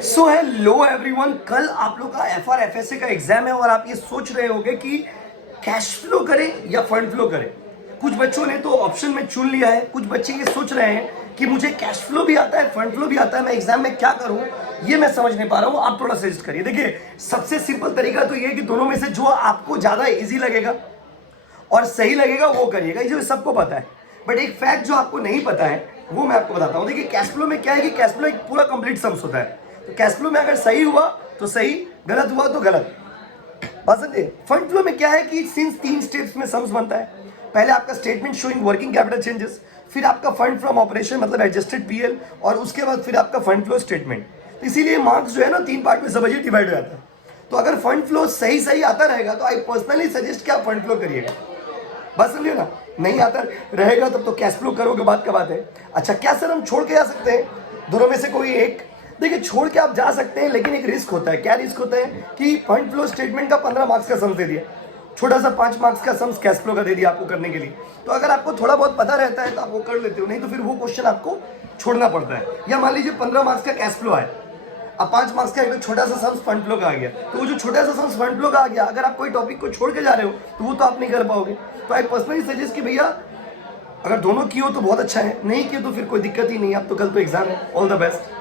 So hello everyone, कल आप लोग का FRFSA का एग्जाम है और आप ये सोच रहे होंगे कि कैश फ्लो करें या फंड फ्लो करें। कुछ बच्चों ने तो ऑप्शन में चुन लिया है, कुछ बच्चे ये सोच रहे हैं कि मुझे कैश फ्लो भी आता है, फंड फ्लो भी आता है, मैं एग्जाम में क्या करूं ये मैं समझ नहीं पा रहा हूं। आप थोड़ा सजेस्ट करिए। देखिए, सबसे सिंपल तरीका तो ये है कि दोनों में से जो आपको ज्यादा इजी लगेगा और सही लगेगा वो करिएगा, ये सबको पता है। बट एक फैक्ट जो आपको नहीं पता है वो मैं आपको बताता हूँ। देखिए, कैश फ्लो में क्या है कि कैश फ्लो एक पूरा कंप्लीट सम्स होता है। तो कैश फ्लो में अगर सही हुआ तो सही, गलत हुआ तो गलत। बात समझे। फंड फ्लो में क्या है कि सिंस 3 स्टेप्स में सम्स बनता है। पहले आपका statement showing working capital changes, फिर आपका फंड फ्रॉम ऑपरेशन मतलब एडजस्टेड पीएल, और उसके बाद फिर आपका फंड फ्लो स्टेटमेंट। तो इसीलिए मार्क्स जो है ना 3 पार्ट में समझिए डिवाइड हो जाता है। तो अगर फंड फ्लो सही सही आता रहेगा तो आई पर्सनली सजेस्ट कि आप फंड फ्लो करिएगा। बस समझिए ना। नहीं आता रहेगा तब तो कैश फ्लो करोगे, बात का बात है। अच्छा, क्या सर हम छोड़ के जा सकते हैं दोनों में से कोई एक? देखिए, छोड़ के आप जा सकते हैं, लेकिन एक रिस्क होता है। क्या रिस्क होता है कि फंड फ्लो स्टेटमेंट का 15 मार्क्स का सम दे दिया, छोटा सा 5 मार्क्स का सम कैश फ्लो का दे दिया आपको करने के लिए। तो अगर आपको थोड़ा बहुत पता रहता है तो आप वो कर लेते हो, नहीं तो फिर वो क्वेश्चन आपको छोड़ना पड़ता है। या मान लीजिए 15 मार्क्स का कैश फ्लो है, अब 5 मार्क्स का एक छोटा सा सम्स फंड फ्लो का आ गया, तो वो जो छोटा सा सम्स फंड फ्लो का आ गया, अगर आप कोई टॉपिक को छोड़ के जा रहे हो तो वो तो आप नहीं कर पाओगे। तो आई पर्सनली सजेस्ट कि भैया अगर दोनों की हो तो बहुत अच्छा है, नहीं की हो तो फिर कोई दिक्कत ही नहीं है। अब तो कल तो एग्जाम है। All the best.